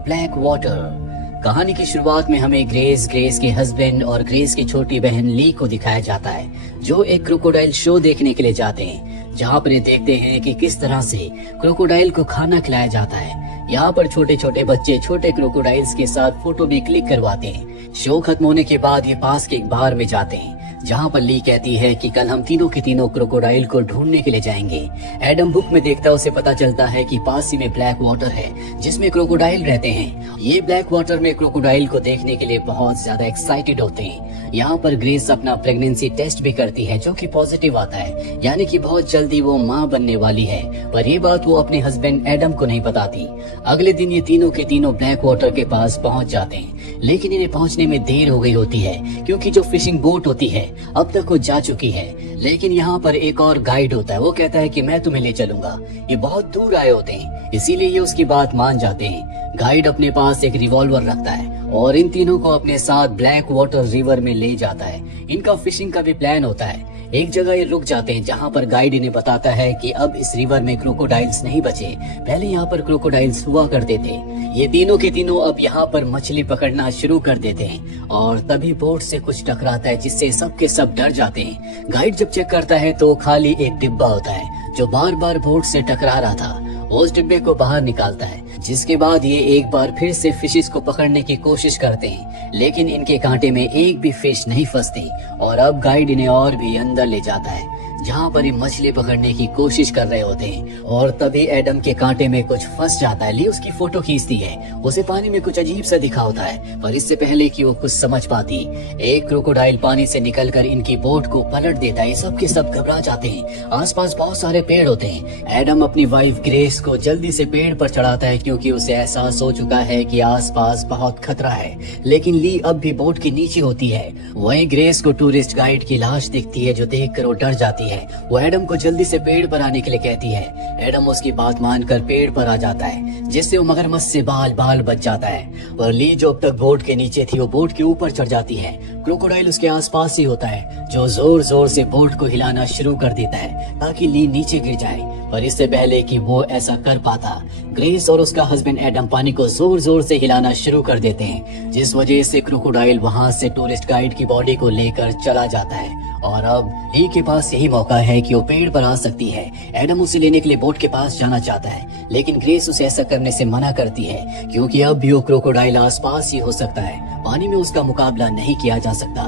Black water. कहानी की शुरुआत में हमें ग्रेस के हस्बैंड और ग्रेस की छोटी बहन ली को दिखाया जाता है, जो एक क्रोकोडाइल शो देखने के लिए जाते हैं, जहाँ पर ये देखते हैं कि किस तरह से क्रोकोडाइल को खाना खिलाया जाता है। यहाँ पर छोटे छोटे बच्चे छोटे क्रोकोडाइल्स के साथ फोटो भी क्लिक करवाते हैं। शो खत्म होने के बाद ये पास के एक बार में जाते हैं, जहाँ पर ली कहती है कि कल हम तीनों के तीनों क्रोकोडाइल को ढूंढने के लिए जाएंगे। एडम बुक में देखता उसे पता चलता है कि पास ही में ब्लैक वाटर है जिसमें क्रोकोडाइल रहते हैं। ये ब्लैक वाटर में क्रोकोडाइल को देखने के लिए बहुत ज्यादा एक्साइटेड होते हैं। यहाँ पर ग्रेस अपना प्रेगनेंसी टेस्ट भी करती है, जो कि पॉजिटिव आता है, यानी कि बहुत जल्दी वो माँ बनने वाली है। पर ये बात वो अपने हस्बैंड एडम को नहीं बताती। अगले दिन ये तीनों के तीनों ब्लैक वाटर के पास पहुँच जाते हैं, लेकिन इन्हें पहुँचने में देर हो गई होती है, क्योंकि जो फिशिंग बोट होती है अब तक वो जा चुकी है। लेकिन यहाँ पर एक और गाइड होता है, वो कहता है कि मैं तुम्हें ले चलूंगा। ये बहुत दूर आए होते हैं, इसीलिए ये उसकी बात मान जाते हैं। गाइड अपने पास एक रिवॉल्वर रखता है और इन तीनों को अपने साथ ब्लैक वाटर रिवर में ले जाता है। इनका फिशिंग का भी प्लान होता है। एक जगह ये रुक जाते हैं, जहाँ पर गाइड इन्हें बताता है कि अब इस रिवर में क्रोकोडाइल्स नहीं बचे, पहले यहाँ पर क्रोकोडाइल्स हुआ करते थे। ये तीनों के तीनों अब यहाँ पर मछली पकड़ना शुरू कर देते हैं और तभी बोट से कुछ टकराता है, जिससे सब के सब डर जाते हैं। गाइड जब चेक करता है तो खाली एक डिब्बा होता है जो बार बार बोट से टकरा रहा था। उस डिब्बे को बाहर निकालता है, जिसके बाद ये एक बार फिर से फिशेस को पकड़ने की कोशिश करते हैं, लेकिन इनके कांटे में एक भी फिश नहीं फंसती और अब गाइड इन्हें और भी अंदर ले जाता है, जहाँ पर ये मछली पकड़ने की कोशिश कर रहे होते हैं। और तभी एडम के कांटे में कुछ फंस जाता है। ली उसकी फोटो खींचती है, उसे पानी में कुछ अजीब सा दिखा होता है, पर इससे पहले कि वो कुछ समझ पाती, एक क्रोकोडाइल पानी से निकलकर इनकी बोट को पलट देता है। सब के सब घबरा जाते हैं। आसपास बहुत सारे पेड़ होते हैं। एडम अपनी वाइफ ग्रेस को जल्दी से पेड़ पर चढ़ाता है, क्योंकि उसे एहसास हो चुका है कि आसपास बहुत खतरा है। लेकिन ली अब भी बोट के नीचे होती है। वहीं ग्रेस को टूरिस्ट गाइड की लाश दिखती है, जो देखकर वो डर जाती है। वो एडम को जल्दी से पेड़ पर आने के लिए कहती है। एडम उसकी बात मानकर पेड़ पर आ जाता है, जिससे वो मगरमच्छ से बाल बाल बच जाता है। और ली जो अब तक बोट के नीचे थी, वो बोट के ऊपर चढ़ जाती है। क्रोकोडाइल उसके आसपास ही होता है, जो जोर जोर से बोट को हिलाना शुरू कर देता है ताकि ली नीचे गिर जाए। पर इससे पहले कि वो ऐसा कर पाता, ग्रेस और उसका हस्बैंड एडम पानी को जोर जोर से हिलाना शुरू कर देते हैं, जिस वजह से क्रोकोडाइल वहां से टूरिस्ट गाइड की बॉडी को लेकर चला जाता है। और अब ली के पास यही मौका है कि वो पेड़ पर आ सकती है। एडम उसे लेने के लिए बोट के पास जाना चाहता है, लेकिन ग्रेस उसे ऐसा करने से मना करती है, क्योंकि अब भी वो क्रोकोडाइल आसपास ही हो सकता है। पानी में उसका मुकाबला नहीं किया जा सकता।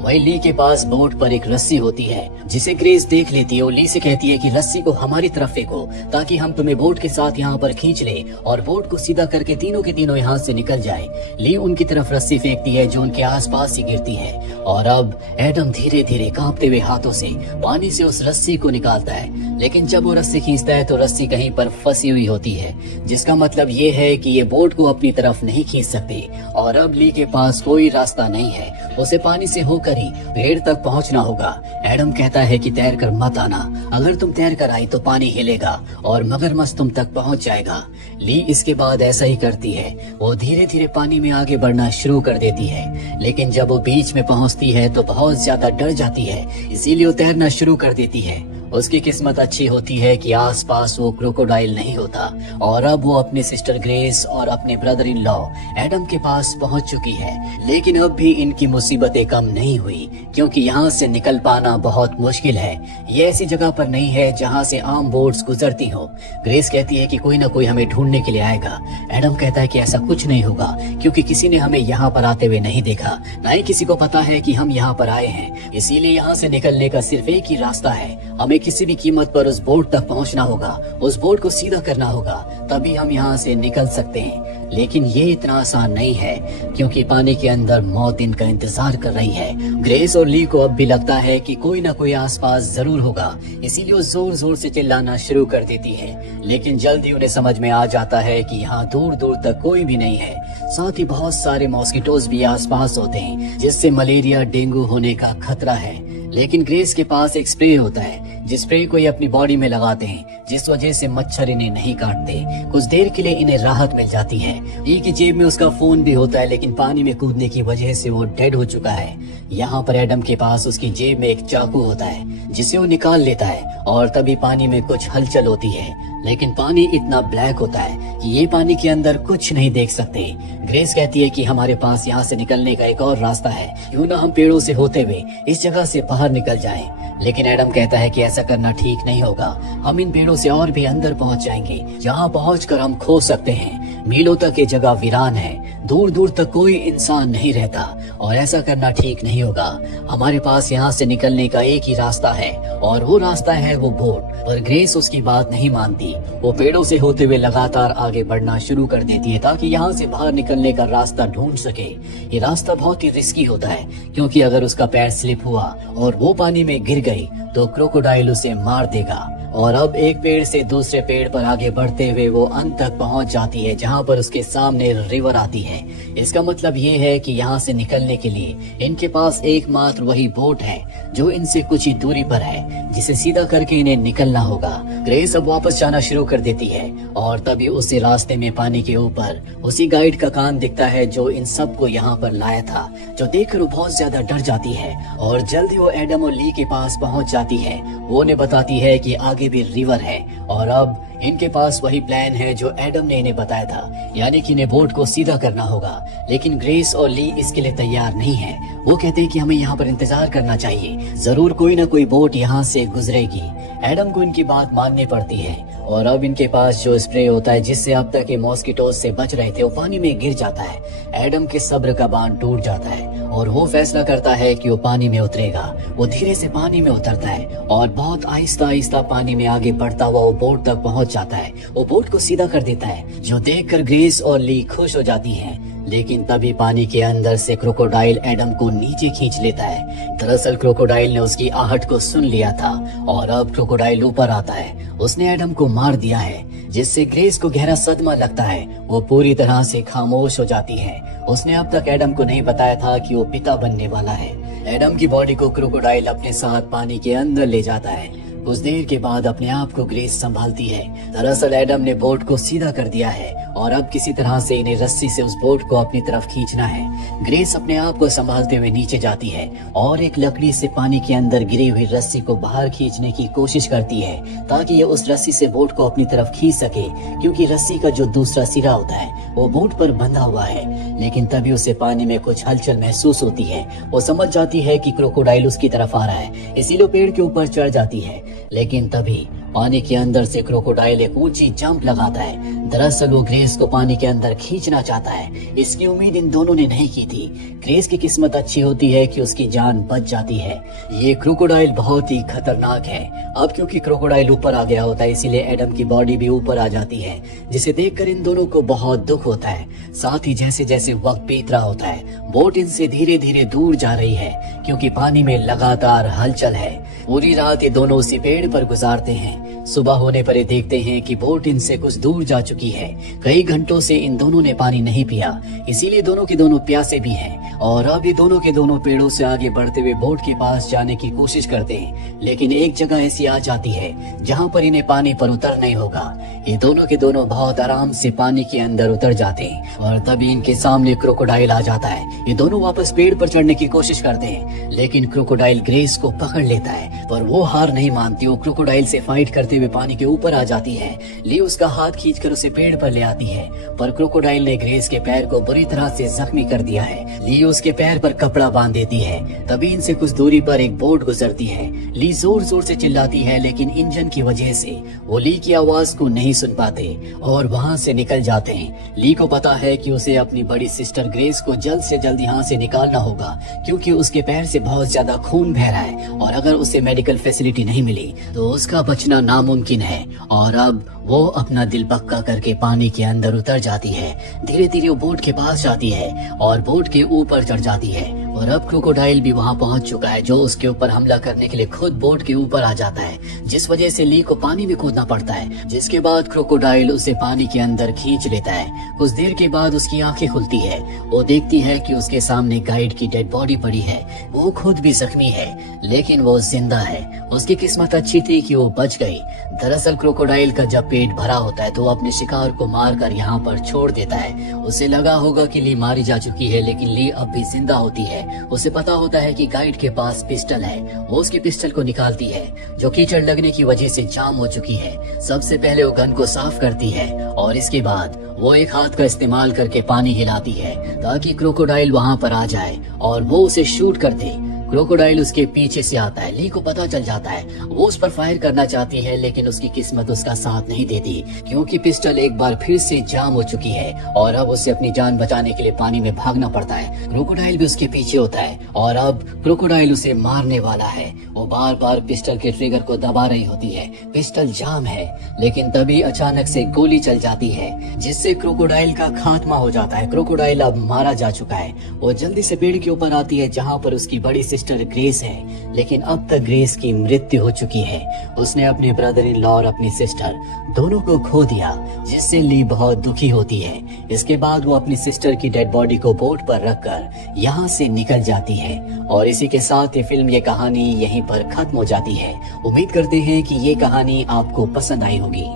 वहीं ली के पास बोट पर एक रस्सी होती है, जिसे ग्रेस देख लेती है और ली से कहती है कि रस्सी को हमारी तरफ फेंको, ताकि हम तुम्हें बोट के साथ यहाँ पर खींच ले और बोट को सीधा करके तीनों के तीनों यहाँ से निकल जाए। ली उनकी तरफ रस्सी फेंकती है, जो उनके आसपास ही गिरती है। और अब एडम धीरे धीरे कांपते हुए हाथों से पानी से उस रस्सी को निकालता है, लेकिन जब वो रस्सी खींचता है तो रस्सी कहीं पर फंसी हुई होती है, जिसका मतलब ये है कि ये बोट को अपनी तरफ नहीं खींच सकती। और अब ली के पास कोई रास्ता नहीं है, उसे पानी से होकर ही पेड़ तक पहुंचना होगा। एडम कहता है कि तैर कर मत आना, अगर तुम तैर कर आई तो पानी हिलेगा और मगरमच्छ तुम तक पहुंच जाएगा। ली इसके बाद ऐसा ही करती है। वो धीरे धीरे पानी में आगे बढ़ना शुरू कर देती है, लेकिन जब वो बीच में पहुंचती है तो बहुत ज्यादा डर जाती है, इसीलिए वो तैरना शुरू कर देती है। उसकी किस्मत अच्छी होती है कि आसपास वो क्रोकोडाइल नहीं होता और अब वो अपने सिस्टर ग्रेस और अपने ब्रदर इन लॉ एडम के पास पहुंच चुकी है। लेकिन अब भी इनकी मुसीबतें कम नहीं हुई, क्योंकि यहाँ से निकल पाना बहुत मुश्किल है। ये ऐसी जगह पर नहीं है जहाँ से आम बोट्स गुजरती हो। ग्रेस कहती है कि कोई ना कोई हमें ढूंढने के लिए आएगा। एडम कहता है कि ऐसा कुछ नहीं होगा, क्योंकि किसी ने हमें यहाँ पर आते हुए नहीं देखा, ना ही किसी को पता है कि हम यहाँ पर आए हैं। इसीलिए यहाँ से निकलने का सिर्फ एक ही रास्ता है, हमें किसी भी कीमत पर उस बोट तक पहुंचना होगा, उस बोट को सीधा करना होगा, तभी हम यहाँ से निकल सकते हैं। लेकिन ये इतना आसान नहीं है, क्योंकि पानी के अंदर मौत इनका इंतजार कर रही है। ग्रेस और ली को अब भी लगता है कि कोई ना कोई आसपास जरूर होगा, इसीलिए वो जोर जोर से चिल्लाना शुरू कर देती है। लेकिन जल्दी उन्हें समझ में आ जाता है कि यहाँ दूर दूर तक कोई भी नहीं है। साथ ही बहुत सारे मॉस्किटोज भी आसपास होते हैं, जिससे मलेरिया डेंगू होने का खतरा है। लेकिन ग्रेस के पास एक स्प्रे होता है, जिस स्प्रे को ये अपनी बॉडी में लगाते हैं, जिस वजह से मच्छर इन्हें नहीं काटते। कुछ देर के लिए इन्हें राहत मिल जाती है। ली की जेब में उसका फोन भी होता है, लेकिन पानी में कूदने की वजह से वो डेड हो चुका है। यहाँ पर एडम के पास उसकी जेब में एक चाकू होता है, जिसे वो निकाल लेता है और तभी पानी में कुछ हलचल होती है, लेकिन पानी इतना ब्लैक होता है कि ये पानी के अंदर कुछ नहीं देख सकते। ग्रेस कहती है कि हमारे पास यहाँ से निकलने का एक और रास्ता है, क्यों ना हम पेड़ों से होते हुए इस जगह से बाहर निकल जाएं। लेकिन एडम कहता है कि ऐसा करना ठीक नहीं होगा, हम इन पेड़ों से और भी अंदर पहुंच जाएंगे, जहाँ पहुंचकर हम खो सकते हैं। मीलों तक ये जगह वीरान है, दूर दूर तक कोई इंसान नहीं रहता और ऐसा करना ठीक नहीं होगा। हमारे पास यहाँ से निकलने का एक ही रास्ता है और वो रास्ता है वो बोट। पर ग्रेस उसकी बात नहीं मानती। वो पेड़ों से होते हुए लगातार आगे बढ़ना शुरू कर देती है ताकि यहाँ से बाहर निकलने का रास्ता ढूंढ सके। ये रास्ता बहुत ही रिस्की होता है, क्योंकि अगर उसका पैर स्लिप हुआ और वो पानी में गिर गई तो क्रोकोडाइल उसे मार देगा। और अब एक पेड़ से दूसरे पेड़ पर आगे बढ़ते हुए वो अंत तक पहुंच जाती है, जहां पर उसके सामने रिवर आती है। इसका मतलब ये है कि यहाँ से निकलने के लिए इनके पास एकमात्र वही बोट है जो इनसे कुछ ही दूरी पर है, जिसे सीधा करके इन्हें निकलना होगा। ग्रेस अब वापस जाना शुरू कर देती है और तभी उसी रास्ते में पानी के ऊपर उसी गाइड का कान दिखता है जो इन सबको यहाँ पर लाया था, जो देखकर वो बहुत ज्यादा डर जाती है और जल्दी वो एडम और ली के पास पहुंच जाती है। वो उन्हें बताती है कि आगे भी रिवर है और अब इनके पास वही प्लान है जो एडम ने इन्हें बताया था, यानी कि इन्हें बोट को सीधा करना होगा। लेकिन ग्रेस और ली इसके लिए तैयार नहीं है। वो कहते हैं कि हमें यहाँ पर इंतजार करना चाहिए, जरूर कोई ना कोई बोट यहाँ से गुजरेगी। एडम को इनकी बात माननी पड़ती है और अब इनके पास जो स्प्रे होता है जिससे अब तक ये मॉस्किटोज से बच रहे थे, वो पानी में गिर जाता है। एडम के सब्र का बांध टूट जाता है और वो फैसला करता है कि वो पानी में उतरेगा। वो धीरे से पानी में उतरता है और बहुत आहिस्ता आहिस्ता पानी में आगे बढ़ता हुआ वो बोट तक पहुंच जाता है। वो बोट को सीधा कर देता है, जो देखकर ग्रेस और ली खुश हो जाती हैं। लेकिन तभी पानी के अंदर से क्रोकोडाइल एडम को नीचे खींच लेता है। दरअसल क्रोकोडाइल ने उसकी आहट को सुन लिया था और अब क्रोकोडाइल ऊपर आता है। उसने एडम को मार दिया है, जिससे ग्रेस को गहरा सदमा लगता है। वो पूरी तरह से खामोश हो जाती है। उसने अब तक एडम को नहीं बताया था कि वो पिता बनने वाला है। एडम की बॉडी को क्रोकोडाइल अपने साथ पानी के अंदर ले जाता है। कुछ देर के बाद अपने आप को ग्रेस संभालती है। दरअसल एडम ने बोट को सीधा कर दिया है और अब किसी तरह से इन्हें रस्सी से उस बोट को अपनी तरफ खींचना है। ग्रेस अपने आप को संभालते हुए नीचे जाती है और एक लकड़ी से पानी के अंदर गिरी हुई रस्सी को बाहर खींचने की कोशिश करती है ताकि ये उस रस्सी से बोट को अपनी तरफ खींच सके, क्योंकि रस्सी का जो दूसरा सिरा होता है वो बोट पर बंधा हुआ है। लेकिन तभी उसे पानी में कुछ हलचल महसूस होती है। वो समझ जाती है कि क्रोकोडाइल उसकी तरफ आ रहा है, इसीलिए पेड़ के ऊपर चढ़ जाती है। लेकिन तभी पानी के अंदर से क्रोकोडाइल एक ऊंची जंप लगाता है। दरअसल वो ग्रेस को पानी के अंदर खींचना चाहता है। इसकी उम्मीद इन दोनों ने नहीं की थी। ग्रेस की किस्मत अच्छी होती है कि उसकी जान बच जाती है। ये क्रोकोडाइल बहुत ही खतरनाक है। अब क्योंकि क्रोकोडाइल ऊपर आ गया होता है, इसीलिए एडम की बॉडी भी ऊपर आ जाती है, जिसे देखकर इन दोनों को बहुत दुख होता है। साथ ही जैसे जैसे वक्त बीत रहा होता है, बोट इनसे धीरे धीरे दूर जा रही है, क्योंकि पानी में लगातार हलचल है। पूरी रात ये दोनों उसी पेड़ पर गुजारते हैं। सुबह होने पर ये देखते हैं कि बोट इनसे कुछ दूर जा चुकी है। कई घंटों से इन दोनों ने पानी नहीं पिया, इसीलिए दोनों के दोनों प्यासे भी हैं। और अब ये दोनों के दोनों पेड़ों से आगे बढ़ते हुए बोट के पास जाने की कोशिश करते हैं। लेकिन एक जगह ऐसी आ जाती है जहाँ पर इन्हें पानी पर उतर नहीं होगा। ये दोनों के दोनों बहुत आराम से पानी के अंदर उतर जाते हैं और तभी इनके सामने क्रोकोडाइल आ जाता है। ये दोनों वापस पेड़ पर चढ़ने की कोशिश करते हैं, लेकिन क्रोकोडाइल ग्रेस को पकड़ लेता है, पर वो हार नहीं मानती। वो क्रोकोडाइल से फाइट करते हुए पानी के ऊपर आ जाती है। ली उसका हाथ खींचकर उसे पेड़ पर ले आती है, पर क्रोकोडाइल ने ग्रेस के पैर को बुरी तरह से जख्मी कर दिया है। ली उसके पैर पर कपड़ा बांध देती है। तभी इनसे कुछ दूरी पर एक बोट गुजरती है। ली जोर जोर से चिल्लाती है, लेकिन इंजन की वजह से वो ली की आवाज को नहीं सुन पाते और वहाँ से निकल जाते हैं। ली को पता है कि उसे अपनी बड़ी सिस्टर ग्रेस को जल्द से जल्द यहाँ से निकालना होगा, क्योंकि उसके पैर से बहुत ज्यादा खून बह रहा है और अगर उसे मेडिकल फैसिलिटी नहीं मिली तो उसका बचना नामुमकिन है। और अब वो अपना दिल पक्का करके पानी के अंदर उतर जाती है। धीरे धीरे वो बोट के पास जाती है और बोट के ऊपर चढ़ जाती है और अब क्रोकोडाइल भी वहाँ पहुँच चुका है, जो उसके ऊपर हमला करने के लिए खुद बोट के ऊपर आ जाता है, जिस वजह से ली को पानी में कूदना पड़ता है। जिसके बाद क्रोकोडाइल उसे पानी के अंदर खींच लेता है। कुछ देर के बाद उसकी आंखें खुलती है। वो देखती है कि उसके सामने गाइड की डेड बॉडी पड़ी है। वो खुद भी जख्मी है, लेकिन वो जिंदा है। उसकी किस्मत अच्छी थी कि वो बच गई। दरअसल क्रोकोडाइल का जब पेट भरा होता है तो वो अपने शिकार को मारकर यहाँ पर छोड़ देता है। उसे लगा होगा कि ली मारी जा चुकी है, लेकिन ली अब भी जिंदा होती है है। उसे पता होता है कि गाइड के पास पिस्टल है। वो उसकी पिस्टल को निकालती है जो कीचड़ लगने की वजह से जाम हो चुकी है। सबसे पहले वो गन को साफ करती है और इसके बाद वो एक हाथ का इस्तेमाल करके पानी हिलाती है ताकि क्रोकोडाइल वहां पर आ जाए और वो उसे शूट कर दे। क्रोकोडाइल उसके पीछे से आता है। ली को पता चल जाता है। वो उस पर फायर करना चाहती है लेकिन उसकी किस्मत उसका साथ नहीं देती क्योंकि पिस्टल एक बार फिर से जाम हो चुकी है और अब उसे अपनी जान बचाने के लिए पानी में भागना पड़ता है। क्रोकोडाइल भी उसके पीछे होता है और अब क्रोकोडाइल उसे मारने वाला है। वो बार बार पिस्टल के ट्रिगर को दबा रही होती है। पिस्टल जाम है लेकिन तभी अचानक से गोली चल जाती है जिससे क्रोकोडाइल का खात्मा हो जाता है। क्रोकोडाइल अब मारा जा चुका है। वो जल्दी से पेड़ के ऊपर आती है जहाँ पर उसकी बड़ी सिस्टर ग्रेस है, लेकिन अब तक ग्रेस की मृत्यु हो चुकी है। उसने अपने ब्रदर इन लॉ और अपनी सिस्टर दोनों को खो दिया जिससे ली बहुत दुखी होती है। इसके बाद वो अपनी सिस्टर की डेड बॉडी को बोट पर रखकर यहाँ से निकल जाती है और इसी के साथ ये फिल्म, ये कहानी यहीं पर खत्म हो जाती है। उम्मीद करते हैं कि ये कहानी आपको पसंद आई होगी।